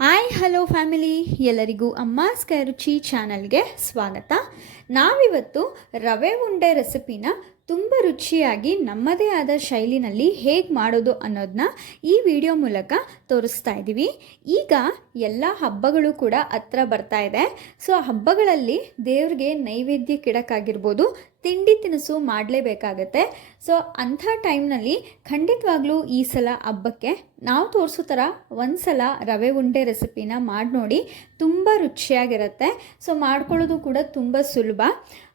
Hi hello family, ಎಲ್ಲರಿಗೂ ಅಮ್ಮಾಸ್ ಕೈ ರುಚಿ ಚಾನಲ್ಗೆ ಸ್ವಾಗತ. ನಾವಿವತ್ತು ರವೆ ಉಂಡೆ ರೆಸಿಪಿನ ತುಂಬ ರುಚಿಯಾಗಿ ನಮ್ಮದೇ ಆದ ಶೈಲಿನಲ್ಲಿ ಹೇಗೆ ಮಾಡೋದು ಅನ್ನೋದನ್ನ ಈ ವಿಡಿಯೋ ಮೂಲಕ ತೋರಿಸ್ತಾ ಇದ್ದೀವಿ. ಈಗ ಎಲ್ಲ ಹಬ್ಬಗಳು ಕೂಡ ಹತ್ರ ಬರ್ತಾ ಇದೆ. ಸೊ ಹಬ್ಬಗಳಲ್ಲಿ ದೇವ್ರಿಗೆ ನೈವೇದ್ಯಕ್ಕಿಡಕ್ಕಾಗಿರ್ಬೋದು, ತಿಂಡಿ ತಿನಿಸು ಮಾಡಲೇಬೇಕಾಗತ್ತೆ. ಸೊ ಅಂಥ ಟೈಮ್ನಲ್ಲಿ ಖಂಡಿತವಾಗ್ಲೂ ಈ ಸಲ ಹಬ್ಬಕ್ಕೆ ನಾವು ತೋರಿಸೋ ಥರ ಒಂದು ಸಲ ರವೆ ಉಂಡೆ ರೆಸಿಪಿನ ಮಾಡಿ ನೋಡಿ. ತುಂಬ ರುಚಿಯಾಗಿರುತ್ತೆ. ಸೊ ಮಾಡ್ಕೊಳ್ಳೋದು ಕೂಡ ತುಂಬ ಸುಲಭ.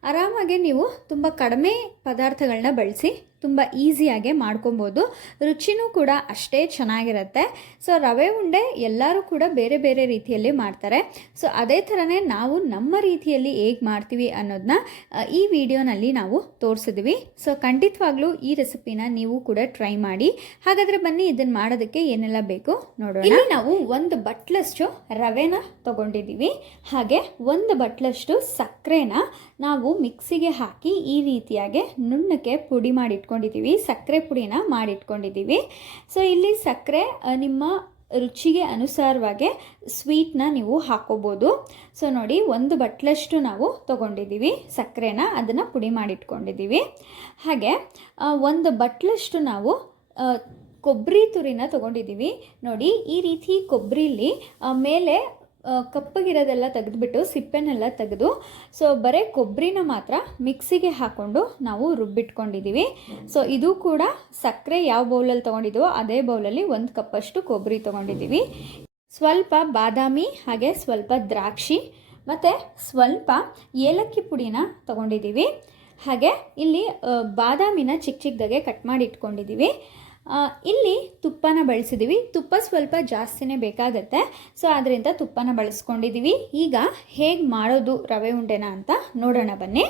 ಆರಾಮಾಗಿ ನೀವು ತುಂಬ ಕಡಿಮೆ ಪದಾರ್ಥಗಳನ್ನ ಬಳಸಿ ತುಂಬ ಈಸಿಯಾಗೆ ಮಾಡ್ಕೊಬೋದು. ರುಚಿನೂ ಕೂಡ ಅಷ್ಟೇ ಚೆನ್ನಾಗಿರುತ್ತೆ. ಸೊ ರವೆ ಉಂಡೆ ಎಲ್ಲರೂ ಕೂಡ ಬೇರೆ ಬೇರೆ ರೀತಿಯಲ್ಲಿ ಮಾಡ್ತಾರೆ. ಸೊ ಅದೇ ಥರನೇ ನಾವು ನಮ್ಮ ರೀತಿಯಲ್ಲಿ ಹೇಗೆ ಮಾಡ್ತೀವಿ ಅನ್ನೋದನ್ನ ಈ ವಿಡಿಯೋನಲ್ಲಿ ನಾವು ತೋರಿಸಿದ್ವಿ. ಸೊ ಖಂಡಿತವಾಗ್ಲೂ ಈ ರೆಸಿಪಿನ ನೀವು ಕೂಡ ಟ್ರೈ ಮಾಡಿ. ಹಾಗಾದರೆ ಬನ್ನಿ ಇದನ್ನು ಮಾಡೋದಕ್ಕೆ ಏನೆಲ್ಲ ಬೇಕು ನೋಡೋಣ. ಇಲ್ಲಿ ನಾವು ಒಂದು ಬಟ್ಲಷ್ಟು ರವೆನ ತಗೊಂಡಿದ್ದೀವಿ. ಹಾಗೆ ಒಂದು ಬಟ್ಲಷ್ಟು ಸಕ್ಕರೆನ ನಾವು ಮಿಕ್ಸಿಗೆ ಹಾಕಿ ಈ ರೀತಿಯಾಗಿ ನುಣ್ಣಕ್ಕೆ ಪುಡಿ ಮಾಡಿಟ್ಕೊಂಡಿದ್ದೀವಿ. ಸಕ್ಕರೆ ಪುಡಿನ ಮಾಡಿಟ್ಕೊಂಡಿದ್ದೀವಿ. ಸೊ ಇಲ್ಲಿ ಸಕ್ಕರೆ ನಿಮ್ಮ ರುಚಿಗೆ ಅನುಸಾರವಾಗಿ ಸ್ವೀಟ್ನ ನೀವು ಹಾಕೋಬೋದು. ಸೊ ನೋಡಿ, ಒಂದು ಬಟ್ಲಷ್ಟು ನಾವು ತೊಗೊಂಡಿದ್ದೀವಿ ಸಕ್ಕರೆನ, ಅದನ್ನು ಪುಡಿ ಮಾಡಿಟ್ಕೊಂಡಿದ್ದೀವಿ. ಹಾಗೆ ಒಂದು ಬಟ್ಲಷ್ಟು ನಾವು ಕೊಬ್ಬರಿ ತುರಿನ ತೊಗೊಂಡಿದ್ದೀವಿ. ನೋಡಿ, ಈ ರೀತಿ ಕೊಬ್ಬರಿಲಿ ಮೇಲೆ ಕಪ್ಪಗಿರೋದೆಲ್ಲ ತೆಗೆದುಬಿಟ್ಟು ಸಿಪ್ಪೆನೆಲ್ಲ ತೆಗೆದು ಸೊ ಬರೀ ಕೊಬ್ಬರಿನ ಮಾತ್ರ ಮಿಕ್ಸಿಗೆ ಹಾಕ್ಕೊಂಡು ನಾವು ರುಬ್ಬಿಟ್ಕೊಂಡಿದ್ದೀವಿ. ಸೊ ಇದು ಕೂಡ ಸಕ್ಕರೆ ಯಾವ ಬೌಲಲ್ಲಿ ತೊಗೊಂಡಿದ್ದೀವೋ ಅದೇ ಬೌಲಲ್ಲಿ ಒಂದು ಕಪ್ಪಷ್ಟು ಕೊಬ್ಬರಿ ತೊಗೊಂಡಿದ್ದೀವಿ. ಸ್ವಲ್ಪ ಬಾದಾಮಿ, ಹಾಗೆ ಸ್ವಲ್ಪ ದ್ರಾಕ್ಷಿ ಮತ್ತು ಸ್ವಲ್ಪ ಏಲಕ್ಕಿ ಪುಡಿನ ತೊಗೊಂಡಿದ್ದೀವಿ. ಹಾಗೆ ಇಲ್ಲಿ ಬಾದಾಮಿನ ಚಿಕ್ಕ ಚಿಕ್ಕದಾಗೆ ಕಟ್ ಮಾಡಿ ಇಟ್ಕೊಂಡಿದ್ದೀವಿ. ಇಲ್ಲಿ ತುಪ್ಪನ ಬಳಸಿದ್ದೀವಿ. ತುಪ್ಪ ಸ್ವಲ್ಪ ಜಾಸ್ತಿನೇ ಬೇಕಾಗತ್ತೆ. ಸೊ ಅದರಿಂದ ತುಪ್ಪನ ಬಳಸ್ಕೊಂಡಿದ್ದೀವಿ. ಈಗ ಹೇಗೆ ಮಾಡೋದು ರವೆ ಉಂಡೆನ ಅಂತ ನೋಡೋಣ ಬನ್ನಿ.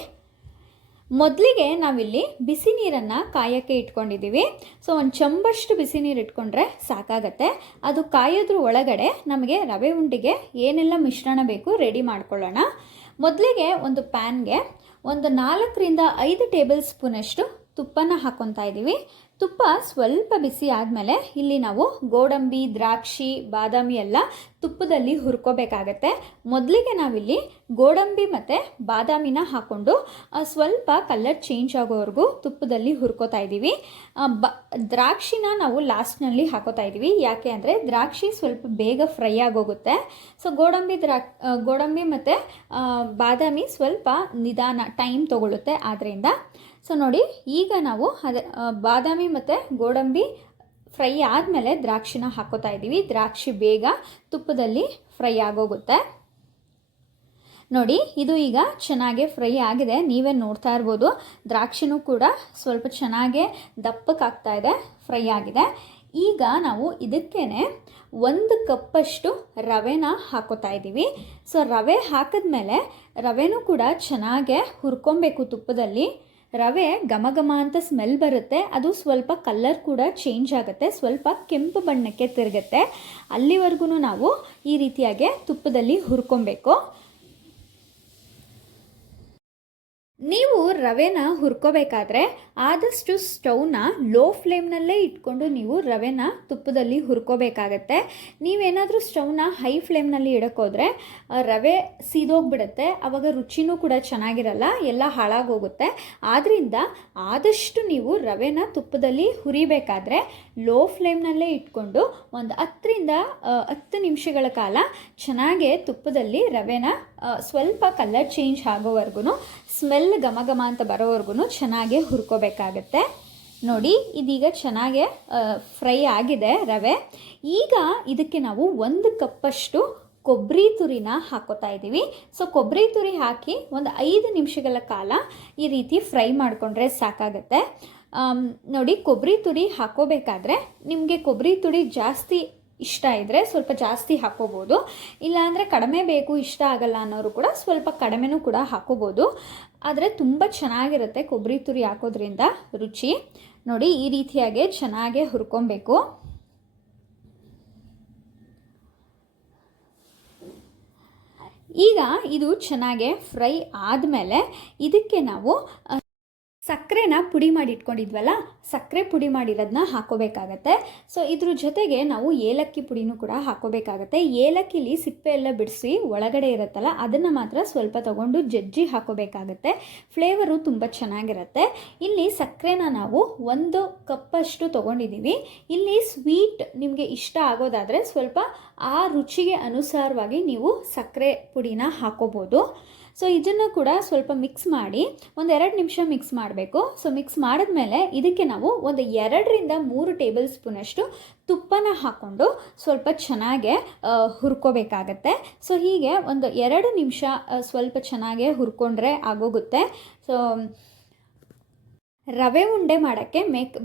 ಮೊದಲಿಗೆ ನಾವಿಲ್ಲಿ ಬಿಸಿ ನೀರನ್ನು ಕಾಯೋಕ್ಕೆ ಇಟ್ಕೊಂಡಿದ್ದೀವಿ. ಸೊ ಒಂದು ಚಂಬಷ್ಟು ಬಿಸಿ ನೀರು ಇಟ್ಕೊಂಡ್ರೆ ಸಾಕಾಗತ್ತೆ. ಅದು ಕಾಯೋದ್ರ ಒಳಗಡೆ ನಮಗೆ ರವೆ ಉಂಡೆಗೆ ಏನೆಲ್ಲ ಮಿಶ್ರಣ ಬೇಕು ರೆಡಿ ಮಾಡ್ಕೊಳ್ಳೋಣ. ಮೊದಲಿಗೆ ಒಂದು ಪ್ಯಾನ್ಗೆ ಒಂದು 4ರಿಂದ 5 ಟೇಬಲ್ ಸ್ಪೂನಷ್ಟು ತುಪ್ಪನ ಹಾಕ್ಕೊತಾ ಇದ್ದೀವಿ. ತುಪ್ಪ ಸ್ವಲ್ಪ ಬಿಸಿ ಆದಮೇಲೆ ಇಲ್ಲಿ ನಾವು ಗೋಡಂಬಿ, ದ್ರಾಕ್ಷಿ, ಬಾದಾಮಿ ಎಲ್ಲ ತುಪ್ಪದಲ್ಲಿ ಹುರ್ಕೋಬೇಕಾಗತ್ತೆ. ಮೊದಲಿಗೆ ನಾವಿಲ್ಲಿ ಗೋಡಂಬಿ ಮತ್ತು ಬಾದಾಮಿನ ಹಾಕ್ಕೊಂಡು ಸ್ವಲ್ಪ ಕಲರ್ ಚೇಂಜ್ ಆಗೋವರೆಗೂ ತುಪ್ಪದಲ್ಲಿ ಹುರ್ಕೋತಾ ಇದ್ದೀವಿ. ದ್ರಾಕ್ಷಿನ ನಾವು ಲಾಸ್ಟ್ನಲ್ಲಿ ಹಾಕೋತಾ ಇದ್ದೀವಿ. ಯಾಕೆ ಅಂದರೆ ದ್ರಾಕ್ಷಿ ಸ್ವಲ್ಪ ಬೇಗ ಫ್ರೈ ಆಗೋಗುತ್ತೆ. ಸೊ ಗೋಡಂಬಿ ಮತ್ತು ಬಾದಾಮಿ ಸ್ವಲ್ಪ ನಿಧಾನ ಟೈಮ್ ತೊಗೊಳುತ್ತೆ ಆದ್ದರಿಂದ. ಸೊ ನೋಡಿ, ಈಗ ನಾವು ಬಾದಾಮಿ ಮತ್ತು ಗೋಡಂಬಿ ಫ್ರೈ ಆದಮೇಲೆ ದ್ರಾಕ್ಷಿನ ಹಾಕೋತಾ ಇದ್ದೀವಿ. ದ್ರಾಕ್ಷಿ ಬೇಗ ತುಪ್ಪದಲ್ಲಿ ಫ್ರೈ ಆಗೋಗುತ್ತೆ. ನೋಡಿ, ಇದು ಈಗ ಚೆನ್ನಾಗೆ ಫ್ರೈ ಆಗಿದೆ. ನೀವೇ ನೋಡ್ತಾ ಇರ್ಬೋದು, ದ್ರಾಕ್ಷಿನೂ ಕೂಡ ಸ್ವಲ್ಪ ಚೆನ್ನಾಗೆ ದಪ್ಪಕ್ಕಾಗ್ತಾ ಇದೆ, ಫ್ರೈ ಆಗಿದೆ. ಈಗ ನಾವು ಇದಕ್ಕೇನೆ 1 ಕಪ್ಪಷ್ಟು ರವೆನ ಹಾಕೋತಾ ಇದ್ದೀವಿ. ಸೊ ರವೆ ಹಾಕಿದ್ಮೇಲೆ ರವೆನೂ ಕೂಡ ಚೆನ್ನಾಗೆ ಹುರ್ಕೊಬೇಕು ತುಪ್ಪದಲ್ಲಿ. ರವೆ ಘಮ ಘಮ ಅಂತ ಸ್ಮೆಲ್ ಬರುತ್ತೆ. ಅದು ಸ್ವಲ್ಪ ಕಲರ್ ಕೂಡ ಚೇಂಜ್ ಆಗುತ್ತೆ, ಸ್ವಲ್ಪ ಕೆಂಪು ಬಣ್ಣಕ್ಕೆ ತಿರುಗುತ್ತೆ. ಅಲ್ಲಿವರೆಗೂ ನಾವು ಈ ರೀತಿಯಾಗಿ ತುಪ್ಪದಲ್ಲಿ ಹುರ್ಕೊಬೇಕು. ನೀವು ರವೆನ ಹುರ್ಕೋಬೇಕಾದ್ರೆ ಆದಷ್ಟು ಸ್ಟವ್ನ ಲೋ ಫ್ಲೇಮ್ನಲ್ಲೇ ಇಟ್ಕೊಂಡು ನೀವು ರವೆನ ತುಪ್ಪದಲ್ಲಿ ಹುರ್ಕೋಬೇಕಾಗತ್ತೆ. ನೀವೇನಾದರೂ ಸ್ಟವ್ನ ಹೈ ಫ್ಲೇಮ್ನಲ್ಲಿ ಇಡೋಕ್ಕೋದ್ರೆ ರವೆ ಸೀದೋಗ್ಬಿಡುತ್ತೆ. ಆವಾಗ ರುಚಿನೂ ಕೂಡ ಚೆನ್ನಾಗಿರಲ್ಲ, ಎಲ್ಲ ಹಾಳಾಗೋಗುತ್ತೆ. ಆದ್ದರಿಂದ ಆದಷ್ಟು ನೀವು ರವೆನ ತುಪ್ಪದಲ್ಲಿ ಹುರಿಬೇಕಾದ್ರೆ ಲೋ ಫ್ಲೇಮ್ನಲ್ಲೇ ಇಟ್ಕೊಂಡು ಒಂದು 10ರಿಂದ 10 ನಿಮಿಷಗಳ ಕಾಲ ಚೆನ್ನಾಗೆ ತುಪ್ಪದಲ್ಲಿ ರವೆನ ಸ್ವಲ್ಪ ಕಲರ್ ಚೇಂಜ್ ಆಗೋವರೆಗೂ, ಸ್ಮೆಲ್ ಘಮ ಘಮ ಅಂತ ಬರೋವರೆಗೂ ಚೆನ್ನಾಗಿ ಹುರ್ಕೋಬೇಕಾಗತ್ತೆ. ನೋಡಿ, ಇದೀಗ ಚೆನ್ನಾಗೆ ಫ್ರೈ ಆಗಿದೆ ರವೆ. ಈಗ ಇದಕ್ಕೆ ನಾವು 1 ಕಪ್ಪಷ್ಟು ಕೊಬ್ಬರಿ ತುರಿನ ಹಾಕೋತಾ ಇದ್ದೀವಿ. ಸೊ ಕೊಬ್ಬರಿ ತುರಿ ಹಾಕಿ ಒಂದು 5 ನಿಮಿಷಗಳ ಕಾಲ ಈ ರೀತಿ ಫ್ರೈ ಮಾಡಿಕೊಂಡ್ರೆ ಸಾಕಾಗುತ್ತೆ. ನೋಡಿ, ಕೊಬ್ಬರಿ ತುರಿ ಹಾಕೋಬೇಕಾದ್ರೆ ನಿಮಗೆ ಕೊಬ್ಬರಿ ತುರಿ ಜಾಸ್ತಿ ಇಷ್ಟ ಇದ್ದರೆ ಸ್ವಲ್ಪ ಜಾಸ್ತಿ ಹಾಕೋಬೋದು. ಇಲ್ಲಾಂದರೆ ಕಡಿಮೆ ಬೇಕು, ಇಷ್ಟ ಆಗಲ್ಲ ಅನ್ನೋರು ಕೂಡ ಸ್ವಲ್ಪ ಕಡಿಮೆನೂ ಕೂಡ ಹಾಕೋಬೋದು. ಆದರೆ ತುಂಬ ಚೆನ್ನಾಗಿರುತ್ತೆ ಕೊಬ್ಬರಿ ತುರಿ ಹಾಕೋದ್ರಿಂದ ರುಚಿ. ನೋಡಿ, ಈ ರೀತಿಯಾಗಿ ಚೆನ್ನಾಗೆ ಹುರ್ಕೊಬೇಕು. ಈಗ ಇದು ಚೆನ್ನಾಗೆ ಫ್ರೈ ಆದಮೇಲೆ ಇದಕ್ಕೆ ನಾವು ಸಕ್ಕರೆನ ಪುಡಿ ಮಾಡಿ ಇಟ್ಕೊಂಡಿದ್ವಲ್ಲ, ಸಕ್ಕರೆ ಪುಡಿ ಮಾಡಿರೋದನ್ನ ಹಾಕೋಬೇಕಾಗತ್ತೆ. ಸೊ ಇದ್ರ ಜೊತೆಗೆ ನಾವು ಏಲಕ್ಕಿ ಪುಡಿನೂ ಕೂಡ ಹಾಕೋಬೇಕಾಗತ್ತೆ. ಏಲಕ್ಕಿಲಿ ಸಿಪ್ಪೆ ಎಲ್ಲ ಬಿಡಿಸಿ ಒಳಗಡೆ ಇರುತ್ತಲ್ಲ ಅದನ್ನು ಮಾತ್ರ ಸ್ವಲ್ಪ ತಗೊಂಡು ಜಜ್ಜಿ ಹಾಕೋಬೇಕಾಗತ್ತೆ. ಫ್ಲೇವರು ತುಂಬ ಚೆನ್ನಾಗಿರುತ್ತೆ. ಇಲ್ಲಿ ಸಕ್ಕರೆನ ನಾವು 1 ಕಪ್ಪಷ್ಟು ತೊಗೊಂಡಿದ್ದೀವಿ. ಇಲ್ಲಿ ಸ್ವೀಟ್ ನಿಮಗೆ ಇಷ್ಟ ಆಗೋದಾದರೆ ಸ್ವಲ್ಪ ಆ ರುಚಿಗೆ ಅನುಸಾರವಾಗಿ ನೀವು ಸಕ್ಕರೆ ಪುಡಿನ ಹಾಕೋಬೋದು. ಸೊ ಇದನ್ನು ಕೂಡ ಸ್ವಲ್ಪ ಮಿಕ್ಸ್ ಮಾಡಿ 1-2 ನಿಮಿಷ ಮಿಕ್ಸ್ ಮಾಡಬೇಕು. ಸೊ ಮಿಕ್ಸ್ ಮಾಡಿದ್ಮೇಲೆ ಇದಕ್ಕೆ ನಾವು 2-3 ಟೇಬಲ್ ಸ್ಪೂನಷ್ಟು ತುಪ್ಪನ ಹಾಕ್ಕೊಂಡು ಸ್ವಲ್ಪ ಚೆನ್ನಾಗೆ ಹುರ್ಕೋಬೇಕಾಗತ್ತೆ. ಸೊ ಹೀಗೆ 1-2 ನಿಮಿಷ ಸ್ವಲ್ಪ ಚೆನ್ನಾಗೆ ಹುರ್ಕೊಂಡ್ರೆ ಆಗೋಗುತ್ತೆ. ಸೊ ರವೆ ಉಂಡೆ ಮಾಡೋಕ್ಕೆ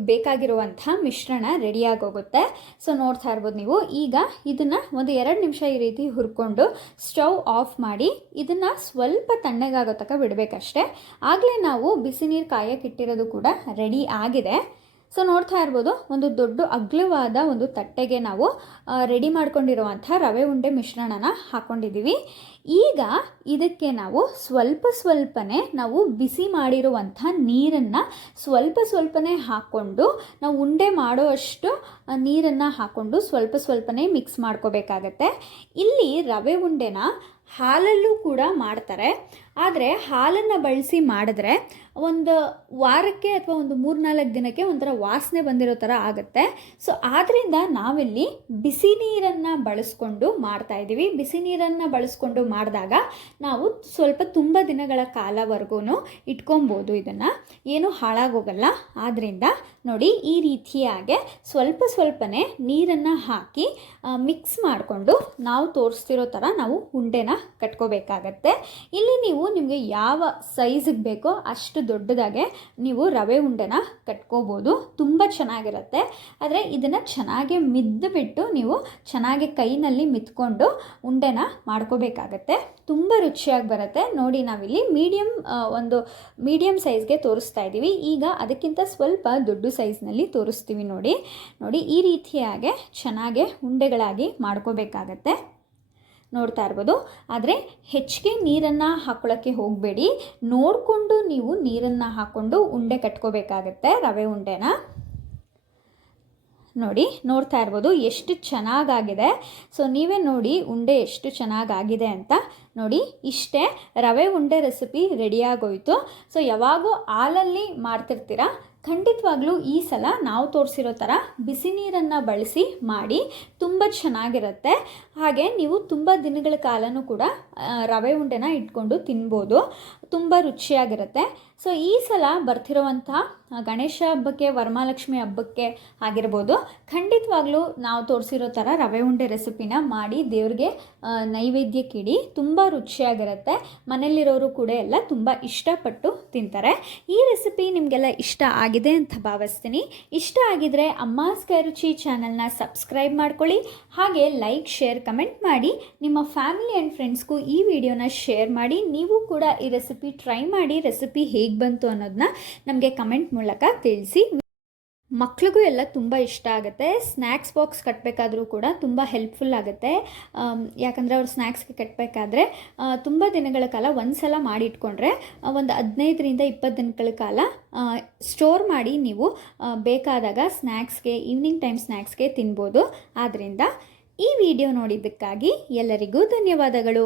ಬೇಕಾಗಿರುವಂಥ ಮಿಶ್ರಣ ರೆಡಿಯಾಗೋಗುತ್ತೆ. ಸೊ ನೋಡ್ತಾ ಇರ್ಬೋದು ನೀವು. ಈಗ ಇದನ್ನು 1-2 ನಿಮಿಷ ಈ ರೀತಿ ಹುರ್ಕೊಂಡು ಸ್ಟವ್ ಆಫ್ ಮಾಡಿ ಇದನ್ನು ಸ್ವಲ್ಪ ತಣ್ಣಗಾಗೋ ತನಕ ಬಿಡಬೇಕಷ್ಟೆ. ಆಗಲೇ ನಾವು ಬಿಸಿ ನೀರು ಕಾಯಕ್ಕಿಟ್ಟಿರೋದು ಕೂಡ ರೆಡಿ ಆಗಿದೆ. ಸೊ ನೋಡ್ತಾ ಇರ್ಬೋದು, ಒಂದು ದೊಡ್ಡ ಅಗಲವಾದ ಒಂದು ತಟ್ಟೆಗೆ ನಾವು ರೆಡಿ ಮಾಡ್ಕೊಂಡಿರುವಂಥ ರವೆ ಉಂಡೆ ಮಿಶ್ರಣನ ಹಾಕ್ಕೊಂಡಿದ್ದೀವಿ. ಈಗ ಇದಕ್ಕೆ ನಾವು ಸ್ವಲ್ಪನೇ ನಾವು ಬಿಸಿ ಮಾಡಿರುವಂಥ ನೀರನ್ನು ಸ್ವಲ್ಪನೇ ಹಾಕ್ಕೊಂಡು ನಾವು ಉಂಡೆ ಮಾಡುವಷ್ಟು ನೀರನ್ನು ಹಾಕ್ಕೊಂಡು ಸ್ವಲ್ಪನೇ ಮಿಕ್ಸ್ ಮಾಡ್ಕೋಬೇಕಾಗತ್ತೆ. ಇಲ್ಲಿ ರವೆ ಉಂಡೆನ ಹಾಲಲ್ಲೂ ಕೂಡ ಮಾಡ್ತಾರೆ. ಆದರೆ ಹಾಲನ್ನು ಬಳಸಿ ಮಾಡಿದ್ರೆ ಒಂದು ವಾರಕ್ಕೆ ಅಥವಾ ಒಂದು 3-4 ದಿನಕ್ಕೆ ಒಂಥರ ವಾಸನೆ ಬಂದಿರೋ ಥರ ಆಗುತ್ತೆ. ಸೊ ಆದ್ದರಿಂದ ನಾವಿಲ್ಲಿ ಬಿಸಿ ನೀರನ್ನು ಬಳಸ್ಕೊಂಡು ಮಾಡ್ತಾಯಿದ್ದೀವಿ. ಬಿಸಿ ನೀರನ್ನು ಬಳಸ್ಕೊಂಡು ಮಾಡಿದಾಗ ನಾವು ಸ್ವಲ್ಪ ತುಂಬ ದಿನಗಳ ಕಾಲವರೆಗೂ ಇಟ್ಕೊಬೋದು. ಇದನ್ನು ಏನು ಹಾಳಾಗೋಗಲ್ಲ. ಆದ್ದರಿಂದ ನೋಡಿ, ಈ ರೀತಿಯಾಗಿ ಸ್ವಲ್ಪನೇ ನೀರನ್ನು ಹಾಕಿ ಮಿಕ್ಸ್ ಮಾಡಿಕೊಂಡು ನಾವು ತೋರಿಸ್ತಿರೋ ಥರ ನಾವು ಉಂಡೆನ ಕಟ್ಕೋಬೇಕಾಗತ್ತೆ. ಇಲ್ಲಿ ನಿಮಗೆ ಯಾವ ಸೈಜಿಗೆ ಬೇಕೋ ಅಷ್ಟು ದೊಡ್ಡದಾಗೆ ನೀವು ರವೆ ಉಂಡೆನ ಕಟ್ಕೋಬೋದು. ತುಂಬ ಚೆನ್ನಾಗಿರುತ್ತೆ. ಆದರೆ ಇದನ್ನು ಚೆನ್ನಾಗಿ ಮಿದ್ದುಬಿಟ್ಟು ನೀವು ಚೆನ್ನಾಗಿ ಕೈನಲ್ಲಿ ಮಿತ್ಕೊಂಡು ಉಂಡೆನ ಮಾಡ್ಕೋಬೇಕಾಗತ್ತೆ. ತುಂಬ ರುಚಿಯಾಗಿ ಬರುತ್ತೆ. ನೋಡಿ, ನಾವಿಲ್ಲಿ ಮೀಡಿಯಮ್ ಸೈಜ್ಗೆ ತೋರಿಸ್ತಾ ಇದ್ದೀವಿ. ಈಗ ಅದಕ್ಕಿಂತ ಸ್ವಲ್ಪ ದೊಡ್ಡ ಸೈಜ್ನಲ್ಲಿ ತೋರಿಸ್ತೀವಿ. ನೋಡಿ, ಈ ರೀತಿಯಾಗಿ ಚೆನ್ನಾಗಿ ಉಂಡೆಗಳಾಗಿ ಮಾಡ್ಕೋಬೇಕಾಗತ್ತೆ. ನೋಡ್ತಾ ಇರ್ಬೋದು. ಆದರೆ ಹೆಚ್ಚಿಗೆ ನೀರನ್ನು ಹಾಕ್ಕೊಳ್ಳೋಕ್ಕೆ ಹೋಗಬೇಡಿ. ನೋಡಿಕೊಂಡು ನೀವು ನೀರನ್ನು ಹಾಕ್ಕೊಂಡು ಉಂಡೆ ಕಟ್ಕೋಬೇಕಾಗತ್ತೆ ರವೆ ಉಂಡೆನ. ನೋಡ್ತಾ ಇರ್ಬೋದು ಎಷ್ಟು ಚೆನ್ನಾಗಾಗಿದೆ. ಸೊ ನೀವೇ ನೋಡಿ ಉಂಡೆ ಎಷ್ಟು ಚೆನ್ನಾಗಾಗಿದೆ ಅಂತ. ನೋಡಿ, ಇಷ್ಟೇ ರವೆ ಉಂಡೆ ರೆಸಿಪಿ ರೆಡಿಯಾಗೋಯಿತು. ಸೊ ಯಾವಾಗೂ ಹಾಲಲ್ಲಿ ಮಾಡ್ತಿರ್ತೀರಾ, ಖಂಡಿತವಾಗ್ಲೂ ಈ ಸಲ ನಾವು ತೋರಿಸಿರೋ ಥರ ಬಿಸಿ ನೀರನ್ನು ಬಳಸಿ ಮಾಡಿ. ತುಂಬ ಚೆನ್ನಾಗಿರುತ್ತೆ. ಹಾಗೆ ನೀವು ತುಂಬ ದಿನಗಳ ಕಾಲನೂ ಕೂಡ ರವೆ ಉಂಡೆನ ಇಟ್ಕೊಂಡು ತಿನ್ಬೋದು. ತುಂಬ ರುಚಿಯಾಗಿರುತ್ತೆ. ಸೊ ಈ ಸಲ ಬರ್ತಿರೋವಂಥ ಗಣೇಶ ಹಬ್ಬಕ್ಕೆ, ವರಮಹಾಲಕ್ಷ್ಮಿ ಹಬ್ಬಕ್ಕೆ ಆಗಿರ್ಬೋದು, ಖಂಡಿತವಾಗ್ಲೂ ನಾವು ತೋರಿಸಿರೋ ಥರ ರವೆ ಉಂಡೆ ರೆಸಿಪಿನ ಮಾಡಿ ದೇವ್ರಿಗೆ ನೈವೇದ್ಯಕ್ಕಿಡಿ. ತುಂಬ ರುಚಿಯಾಗಿರುತ್ತೆ. ಮನೆಯಲ್ಲಿರೋರು ಕೂಡ ಎಲ್ಲ ತುಂಬ ಇಷ್ಟಪಟ್ಟು ತಿಂತಾರೆ. ಈ ರೆಸಿಪಿ ನಿಮಗೆಲ್ಲ ಇಷ್ಟ ಆಗಿದೆ ಅಂತ ಭಾವಿಸ್ತೀನಿ. ಇಷ್ಟ ಆಗಿದರೆ ಅಮ್ಮಾಸ್ ಕೈ ರುಚಿ ಚಾನಲ್ನ ಸಬ್ಸ್ಕ್ರೈಬ್ ಮಾಡ್ಕೊಳ್ಳಿ. ಹಾಗೆ ಲೈಕ್, ಶೇರ್, ಕಮೆಂಟ್ ಮಾಡಿ. ನಿಮ್ಮ ಫ್ಯಾಮಿಲಿ ಆ್ಯಂಡ್ ಫ್ರೆಂಡ್ಸ್ಗೂ ಈ ವಿಡಿಯೋನ ಶೇರ್ ಮಾಡಿ. ನೀವು ಕೂಡ ಈ ರೆಸಿಪಿ ಟ್ರೈ ಮಾಡಿ. ರೆಸಿಪಿ ಹೇಗೆ ಬಂತು ಅನ್ನೋದನ್ನ ನಮಗೆ ಕಮೆಂಟ್ ಮೂಲಕ ತಿಳಿಸಿ. ಮಕ್ಳಿಗೂ ಎಲ್ಲ ತುಂಬ ಇಷ್ಟ ಆಗುತ್ತೆ. ಸ್ನ್ಯಾಕ್ಸ್ ಬಾಕ್ಸ್ ಕಟ್ಟಬೇಕಾದ್ರೂ ಕೂಡ ತುಂಬ ಹೆಲ್ಪ್ಫುಲ್ ಆಗುತ್ತೆ. ಯಾಕಂದರೆ ಅವ್ರು ಸ್ನ್ಯಾಕ್ಸ್ಗೆ ಕಟ್ಟಬೇಕಾದ್ರೆ ತುಂಬ ದಿನಗಳ ಕಾಲ ಒಂದು ಸಲ ಮಾಡಿ ಇಟ್ಕೊಂಡ್ರೆ ಒಂದು 15-20 ದಿನಗಳ ಕಾಲ ಸ್ಟೋರ್ ಮಾಡಿ ನೀವು ಬೇಕಾದಾಗ ಸ್ನ್ಯಾಕ್ಸ್ಗೆ, ಈವ್ನಿಂಗ್ ಟೈಮ್ ಸ್ನ್ಯಾಕ್ಸ್ಗೆ ತಿನ್ಬೋದು. ಆದ್ದರಿಂದ ಈ ವಿಡಿಯೋ ನೋಡಿದ್ದಕ್ಕಾಗಿ ಎಲ್ಲರಿಗೂ ಧನ್ಯವಾದಗಳು.